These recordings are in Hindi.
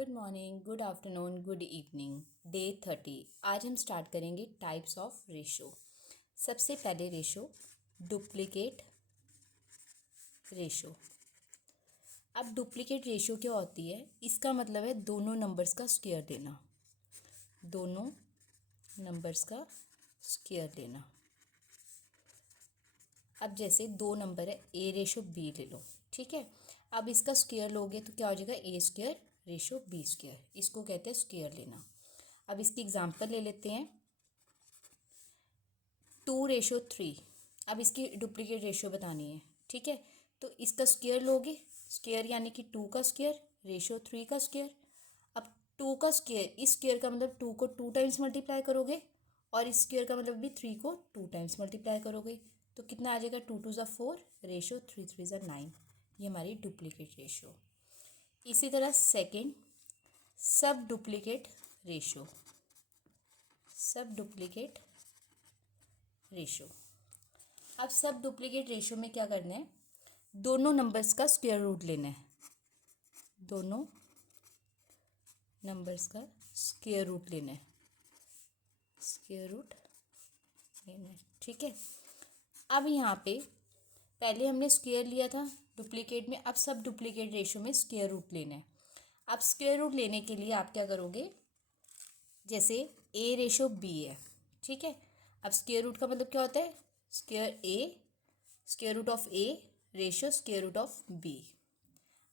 Good morning, good afternoon, good evening. Day 30। आज हम स्टार्ट करेंगे टाइप्स ऑफ रेशो। सबसे पहले रेशो डुप्लीकेट रेशो। अब डुप्लीकेट रेशो क्या होती है? इसका मतलब है दोनों नंबर्स का स्क्वायर लेना, दोनों नंबर्स का स्क्वायर लेना। अब जैसे दो नंबर है ए रेशो बी ले लो, ठीक है। अब इसका स्क्वायर लोगे तो क्या हो जाएगा? ए स्क्वायर रेशो बी स्क्वायर। इसको कहते हैं स्क्वायर लेना। अब इसकी एग्जांपल ले लेते हैं 2:3। अब इसकी डुप्लीकेट रेशो बतानी है, ठीक है। तो इसका स्क्वायर लोगे, स्क्वायर यानी कि 2 का स्क्वायर रेशो 3 का स्क्वायर। अब 2 का स्क्वायर, इस स्क्वायर का मतलब 2 को 2 टाइम्स मल्टीप्लाई करोगे और इस स्क्वायर का मतलब भी 3 को 2 टाइम्स मल्टीप्लाई करोगे तो कितना आ जाएगा? 2 2 ज़ा 4 रेशो 3 3 ज़ा 9। ये हमारी डुप्लीकेट रेशो। इसी तरह सेकंड सब डुप्लीकेट रेशो। सब डुप्लीकेट रेशो। अब सब डुप्लीकेट रेशो में क्या करना है? दोनों नंबर्स का स्क्वायर रूट लेना है, दोनों नंबर्स का स्क्वायर रूट लेना है, स्क्वायर रूट लेना है, ठीक है। अब यहाँ पे पहले हमने स्क्वायर लिया था डुप्लीकेट में, अब सब डुप्लीकेट रेशो में स्क्वायर रूट लेना है। अब स्क्वायर रूट लेने के लिए आप क्या करोगे? जैसे ए रेशो बी है, ठीक है। अब स्क्वायर रूट का मतलब क्या होता है? Square root of A ratio square root of B.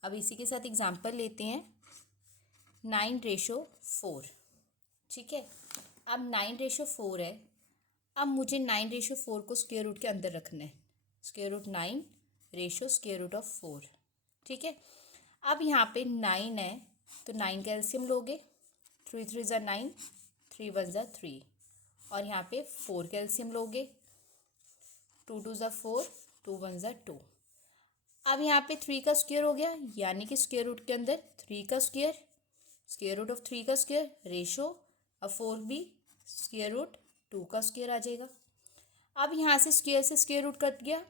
अब इसी के साथ एग्जांपल लेते हैं 9:4, ठीक है। अब 9:4 है। अब मुझे 9:4 को स्क्वायर रूट के अंदर रखना है, square root 9 ratio square root of 4, ठीक है। अब यहाँ पे 9 है तो 9 का एलसीएम लोगे, 3 3 ज़ा 9, 3 1 ज़ा 3। और यहाँ पे 4 का एलसीएम लोगे, 2 2 ज़ा 4, 2 1 ज़ा 2। अब यहाँ पे 3 का स्क्वायर हो गया, यानी कि स्क्वायर रूट के अंदर 3 का स्क्वायर, स्क्वायर रूट ऑफ 3 का स्क्वायर रेशो, अब 4 भी स्क्वायर रूट 2 का स्क्वायर आ जाएगा। अब यहाँ से स्क्वायर रूट कट गया।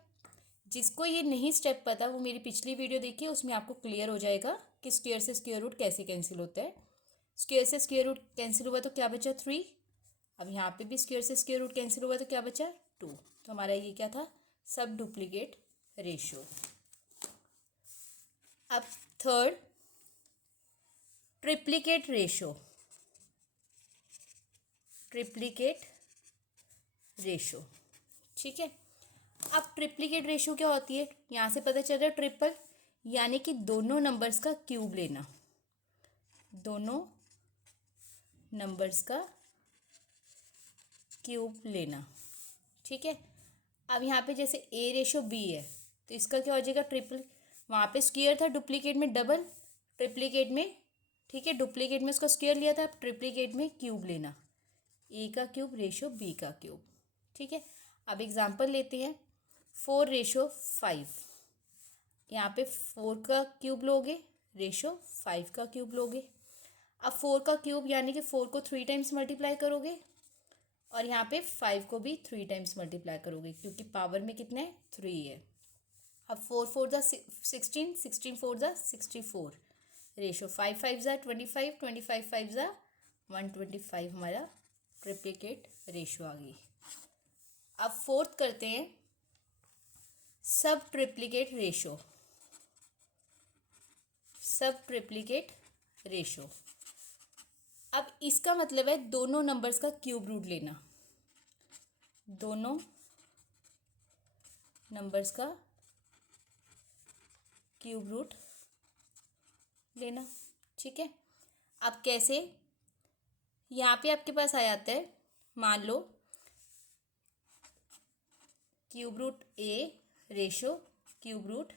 जिसको ये नहीं स्टेप पता वो मेरी पिछली वीडियो देखिए, उसमें आपको क्लियर हो जाएगा कि स्क्वायर से स्क्वायर रूट कैसे कैंसिल होता है। स्क्वायर से स्क्वायर रूट कैंसिल हुआ तो क्या बचा? 3। अब यहाँ पे भी स्क्वायर से स्क्वायर रूट कैंसिल हुआ तो क्या बचा? 2। तो हमारा ये क्या था? सब डुप्लीकेट रेशो। अब third triplicate ratio. Triplicate ratio, ठीक है। अब ट्रिप्लीकेट रेशो क्या होती है? यहाँ से पता चल रहा है ट्रिपल, यानी कि दोनों नंबर्स का क्यूब लेना, दोनों नंबर्स का क्यूब लेना, ठीक है। अब यहाँ पे जैसे ए रेशो बी है तो इसका क्या हो जाएगा? ट्रिपल। वहाँ पे स्क्वायर था, डुप्लीकेट में डबल, ट्रिप्लीकेट में, ठीक है, डुप्लीकेट में उसका स्क्वायर लिया था, अब ट्रिप्लीकेट में क्यूब लेना, ए का क्यूब रेशो बी का क्यूब, ठीक है। अब एग्जांपल लेते हैं 4:5। यहाँ पे 4 का क्यूब लोगे रेशो 5 का क्यूब लोगे। अब 4 का क्यूब यानी कि 4 को 3 टाइम्स मल्टीप्लाई करोगे और यहाँ पे 5 को भी 3 टाइम्स मल्टीप्लाई करोगे क्योंकि पावर में कितने है? 3 है। अब 4 4 ज़ा 16, 16 4 ज़ा 64 रेशो 5 5 ज़ा 25, 25 5 ज़ा 125 हमारा ट्रिप्लीकेट रेशो आ गई। अब फोर्थ करते हैं सब ट्रिप्लीकेट रेशो। सब ट्रिप्लीकेट रेशो। अब इसका मतलब है दोनों नंबर्स का क्यूब रूट लेना, दोनों नंबर्स का क्यूब रूट लेना, ठीक है। अब कैसे? यहाँ पे आपके पास आ जाता है, मान लो क्यूब रूट ए रेशो क्यूब रूट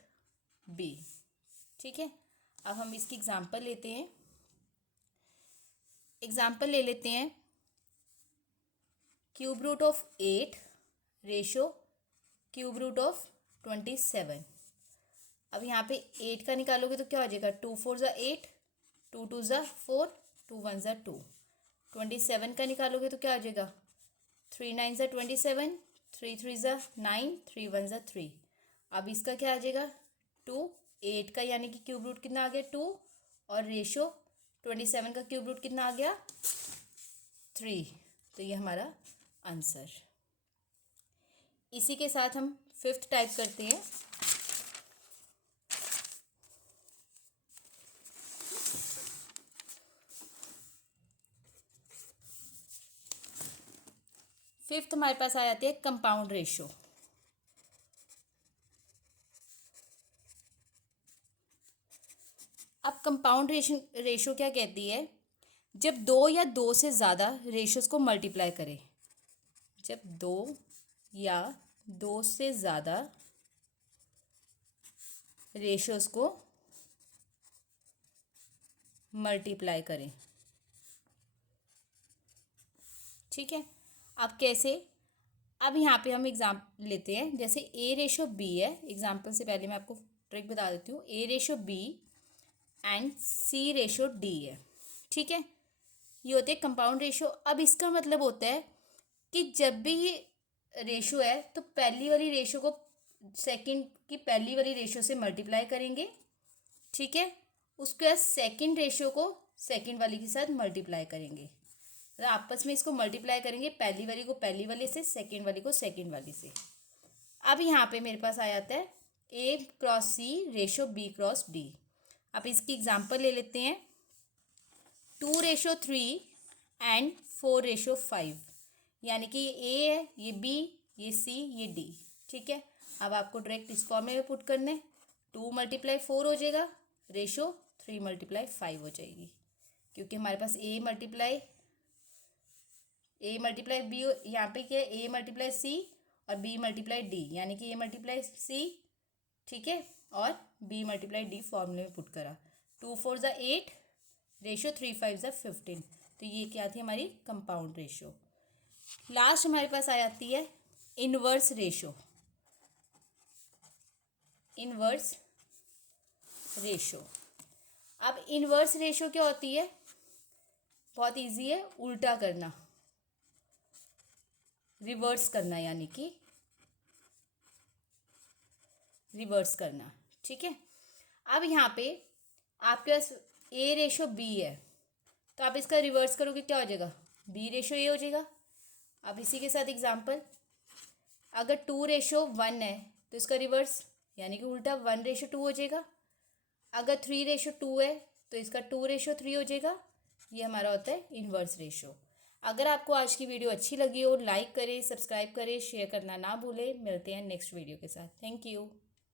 बी, ठीक है। अब हम इसकी एग्जांपल लेते हैं, एग्जांपल ले लेते हैं cube root of 8 ratio cube root of 27। अब यहाँ पे 8 का निकालोगे तो क्या हो जाएगा? 2 4 ज़ा 8, 2 2 ज़ा 4, 2 1 ज़ा 2। 27 का निकालोगे तो क्या हो जाएगा? 3 9 ज़ा 27, 3 3 ज़ा 9, 3 1 ज़ा 3। अब इसका क्या आ जाएगा? 2 8 का यानी कि क्यूब रूट कितना आ गया? 2 और रेशो 27 का क्यूब रूट कितना आ गया? 3। तो ये हमारा आंसर। इसी के साथ हम 5th टाइप करते हैं। फिफ्थ हमारे पास आ जाती है कंपाउंड रेशो। अब कंपाउंड रेशो क्या कहती है? जब दो या दो से ज़्यादा रेशोज़ को मल्टीप्लाई करें, जब दो या दो से ज़्यादा रेशोज़ को मल्टीप्लाई करें। ठीक है, अब कैसे? अब यहाँ पे हम एग्जाम्पल लेते हैं, जैसे ए रेशो बी है। एग्जाम्पल से पहले मैं आपको ट्रिक बता देती हूँ। A ratio B and C ratio D है। ठीक है, ये होते हैं कंपाउंड रेशो। अब इसका मतलब होता है कि जब भी ये रेशो है तो पहली वाली रेशो को सेकंड की पहली वाली रेशो से मल्टीप्लाई करेंगे। ठीक है, उसके बाद सेकंड रेशो को सेकंड वाली के साथ मल्टीप्लाई करेंगे, तो आपस में इसको मल्टीप्लाई करेंगे, पहली वाली को पहली वाली से, सेकंड वाली को सेकंड वाली से। अब यहाँ पे मेरे पास आ जाता है ए क्रॉस सी रेशो बी क्रॉस डी। अब इसकी एग्जांपल ले लेते हैं। 2:3 एंड 4:5, यानी कि ये ए है, ये बी, ये सी, ये डी। ठीक है, अब आपको डायरेक्ट इस फॉर्म में पुट करने। 2 × 4 हो जाएगा, रेशो 3 × 5 हो जाएगी, क्योंकि हमारे पास ए मल्टीप्लाई बी, यहाँ पे क्या है, ए मल्टीप्लाई सी और बी मल्टीप्लाई डी, यानी कि ए मल्टीप्लाई सी, ठीक है, और बी मल्टीप्लाई डी फॉर्मूले में पुट करा। 2 × 4 = 8, रेशो 3 × 5 = 15। तो ये क्या थी हमारी कंपाउंड रेशो। लास्ट हमारे पास आ जाती है इनवर्स रेशो। इनवर्स रेशो, अब इनवर्स रेशो क्या होती है? बहुत इजी है, उल्टा करना, रिवर्स करना, यानी कि रिवर्स करना। ठीक है, अब यहाँ पे आपके पास ए रेशो बी है, तो आप इसका रिवर्स करोगे, क्या हो जाएगा? बी रेशो ए हो जाएगा। अब इसी के साथ एग्जांपल, अगर 2:1 है तो इसका रिवर्स यानी कि उल्टा 1:2 हो जाएगा। अगर 3:2 है तो इसका 2:3 हो जाएगा। ये हमारा होता है इनवर्स रेशो। अगर आपको आज की वीडियो अच्छी लगी हो, लाइक करें, सब्सक्राइब करें, शेयर करना ना भूलें। मिलते हैं नेक्स्ट वीडियो के साथ। Thank you.